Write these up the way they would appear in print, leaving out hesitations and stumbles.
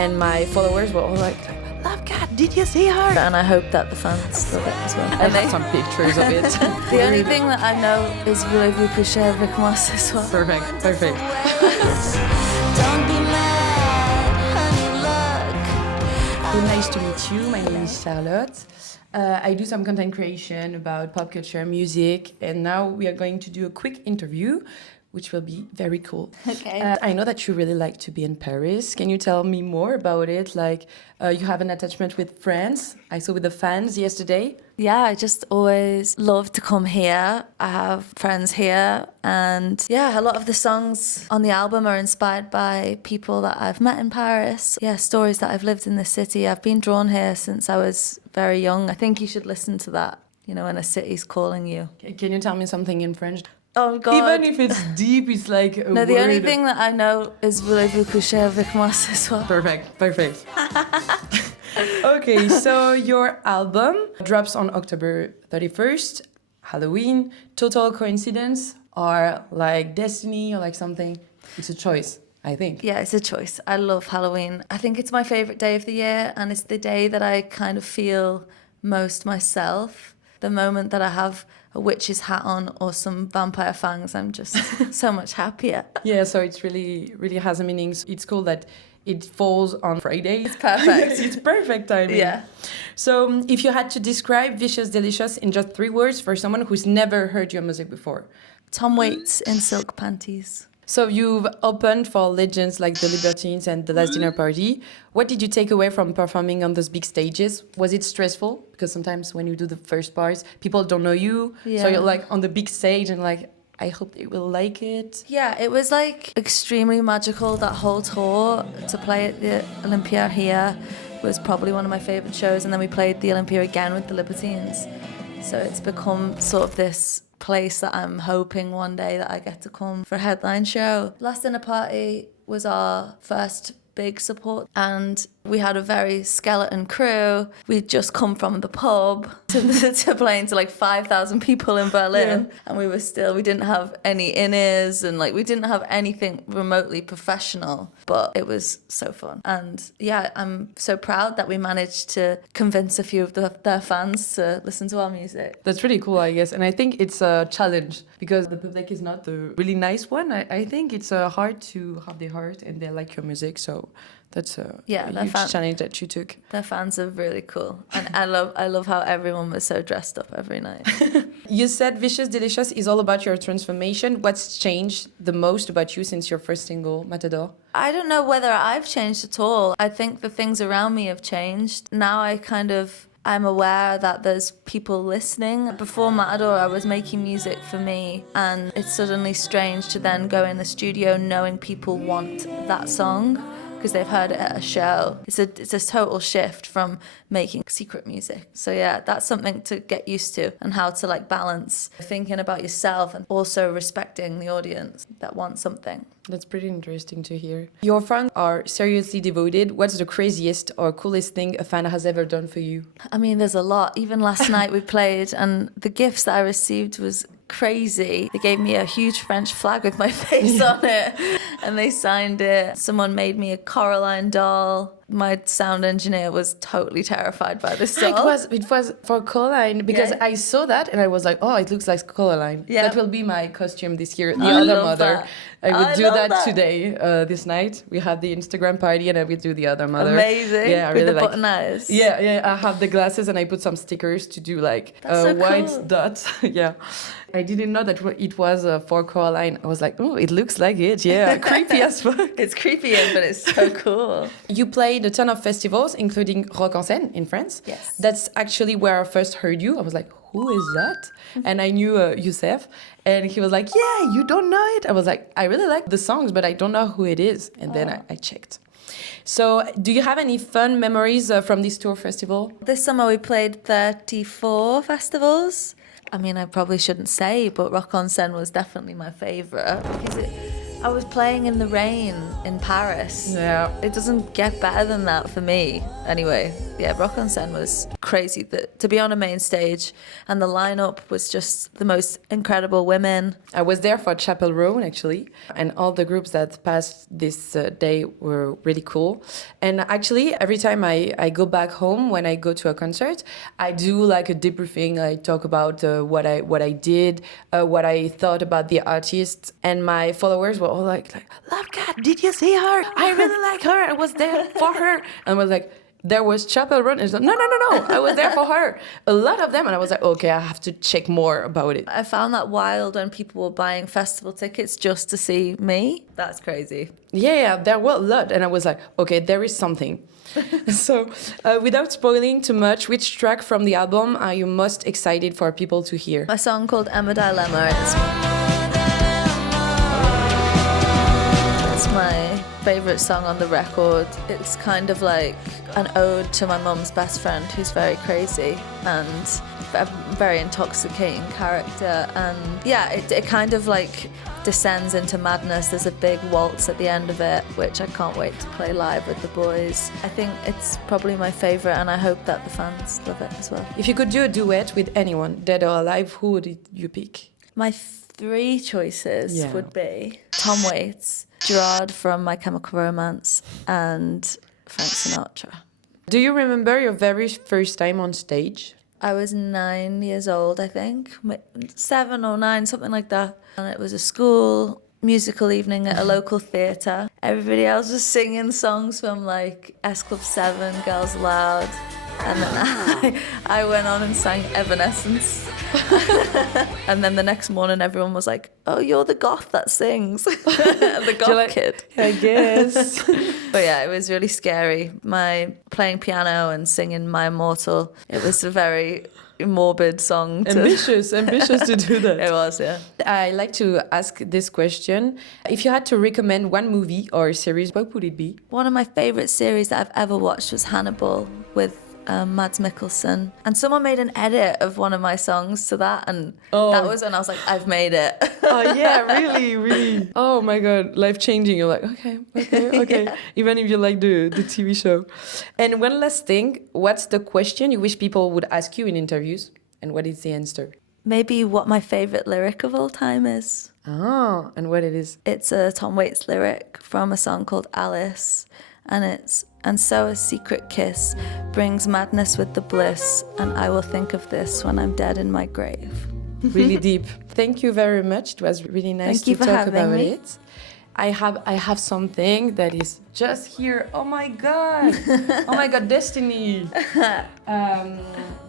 And my followers were all like, Luvcat, did you see her? And I hope that the fans love it as well. I have some pictures of it. The only thing that I know is voulez-vous coucher avec moi ce soir? Perfect, perfect. Don't be mad, honey, look. Very nice to meet you. My name is Charlotte. I do some content creation about pop culture, music, and now we are going to do a quick interview, which will be very cool. Okay. I know that you really like to be in Paris. Can you tell me more about it? Like, you have an attachment with France. I saw with the fans yesterday. Yeah, I just always love to come here. I have friends here, and yeah, a lot of the songs on the album are inspired by people that I've met in Paris. Yeah, stories that I've lived in this city. I've been drawn here since I was very young. I think you should listen to that, you know, when a city's calling you. Can you tell me something in French? Oh God. Even if it's deep, it's like a No, the word. only thing that I know is voulez-vous coucher avec moi ce soir? Perfect, perfect. Okay, so your album drops on October 31st, Halloween. Total coincidence or like destiny or like something? It's a choice, I think. Yeah, it's a choice. I love Halloween. I think it's my favourite day of the year, and it's the day that I kind of feel most myself. The moment that I have a witch's hat on or some vampire fangs, I'm just so much happier. Yeah, so it's really has a meaning. It's cool that it falls on Friday. It's perfect. It's perfect timing. Yeah. So if you had to describe Vicious Delicious in just 3 words for someone who's never heard your music before. Tom Waits in silk panties. So you've opened for legends like the Libertines and the Last Dinner Party. What did you take away from performing on those big stages? Was it stressful? Because sometimes when you do the first parts, people don't know you. Yeah. So you're like on the big stage and like, I hope they will like it. Yeah, it was like extremely magical, that whole tour. To play at the Olympia here was probably one of my favourite shows, and then we played the Olympia again with the Libertines. So it's become sort of this place that I'm hoping one day that I get to come for a headline show. Last Dinner Party was our first big support, and we had a very skeleton crew. We'd just come from the pub to playing to like 5,000 people in Berlin, and we didn't have any in-ears, and like we didn't have anything remotely professional, but it was so fun. And yeah, I'm so proud that we managed to convince a few of their fans to listen to our music. That's really cool, I guess. And I think it's a challenge because the public is not the really nice one. I think it's hard to have the heart and they like your music. So that's a huge challenge that you took. Their fans are really cool. And I love how everyone was so dressed up every night. You said Vicious Delicious is all about your transformation. What's changed the most about you since your first single, Matador? I don't know whether I've changed at all. I think the things around me have changed. Now I'm aware that there's people listening. Before Matador, I was making music for me, and it's suddenly strange to then go in the studio knowing people want that song because they've heard it at a show. It's a total shift from making secret music. So yeah, that's something to get used to, and how to like balance thinking about yourself and also respecting the audience that wants something. That's pretty interesting to hear. Your fans are seriously devoted. What's the craziest or coolest thing a fan has ever done for you? I mean, there's a lot. Even last night we played, and the gifts that I received was crazy. They gave me a huge French flag with my face on it, and they signed it. Someone made me a Coraline doll. My sound engineer was totally terrified by this doll. It was for Coraline because I saw that and I was like, oh, it looks like Coraline. Yeah. That will be my costume this year. The other mother. That. I would do that today, this night. We have the Instagram party and I will do the other mother. Amazing. Yeah, I with really the like button eyes. Yeah, I have the glasses and I put some stickers to do like so white cool. dots. Yeah. I didn't know that it was for Coraline. I was like, oh, it looks like it. Yeah, creepy as fuck. It's creepy, but it's so cool. You played a ton of festivals, including Rock en Scène in France. Yes. That's actually where I first heard you. I was like, who is that? And I knew Youssef. And he was like, yeah, you don't know it? I was like, I really like the songs, but I don't know who it is. And then I checked. So do you have any fun memories from this tour festival? This summer we played 34 festivals. I mean, I probably shouldn't say, but Rock en Scène was definitely my favourite because I was playing in the rain in Paris. Yeah. It doesn't get better than that for me. Anyway, yeah, Rock en Scène was crazy to be on a main stage, and the lineup was just the most incredible women. I was there for Chapel Roan actually, and all the groups that passed this day were really cool. And actually, every time I go back home when I go to a concert, I do like a debriefing. I talk about what I did, what I thought about the artist, and my followers were all like Luvcat, did you see her? I really like her. I was there for her. and I was like, there was Chapel Run. And no, I was there for her. A lot of them. And I was like, okay, I have to check more about it. I found that wild when people were buying festival tickets just to see me. That's crazy. Yeah, there were a lot. And I was like, okay, there is something. So without spoiling too much, which track from the album are you most excited for people to hear? A song called Emma Dilemma. It's my favourite song on the record. It's kind of like an ode to my mum's best friend who's very crazy and a very intoxicating character. And yeah, it kind of like descends into madness. There's a big waltz at the end of it, which I can't wait to play live with the boys. I think it's probably my favourite, and I hope that the fans love it as well. If you could do a duet with anyone, dead or alive, who would you pick? My three choices would be Tom Waits, Gerard from My Chemical Romance, and Frank Sinatra. Do you remember your very first time on stage? I was 9 years old, I think, 7 or 9, something like that. And it was a school musical evening at a local theatre. Everybody else was singing songs from like S Club 7, Girls Aloud. And then I went on and sang Evanescence. And then the next morning everyone was like, oh, you're the goth that sings. The goth kid. I guess. But yeah, it was really scary. My playing piano and singing My Immortal, it was a very morbid song. Ambitious to do that. It was, yeah. I like to ask this question. If you had to recommend one movie or series, what would it be? One of my favourite series that I've ever watched was Hannibal with Mads Mikkelsen, and someone made an edit of one of my songs to that, and that was when I was like, I've made it. Oh yeah, really. Oh my god, life changing. You're like, okay. Yeah. Even if you like the TV show. And one last thing, what's the question you wish people would ask you in interviews, and what is the answer? Maybe what my favourite lyric of all time is. Oh, and what it is? It's a Tom Waits lyric from a song called Alice, and it's, and so a secret kiss brings madness with the bliss, and I will think of this when I'm dead in my grave. Really deep. Thank you very much. It was really nice to talk about it. I have something that is just here. Oh my god. Oh my god, Destiny.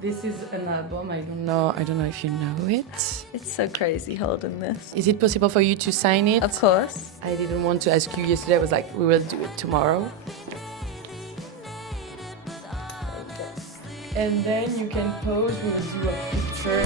This is an album. I don't know if you know it. It's so crazy holding this. Is it possible for you to sign it? Of course. I didn't want to ask you yesterday. I was like, we will do it tomorrow. And then you can pose, we will do a picture.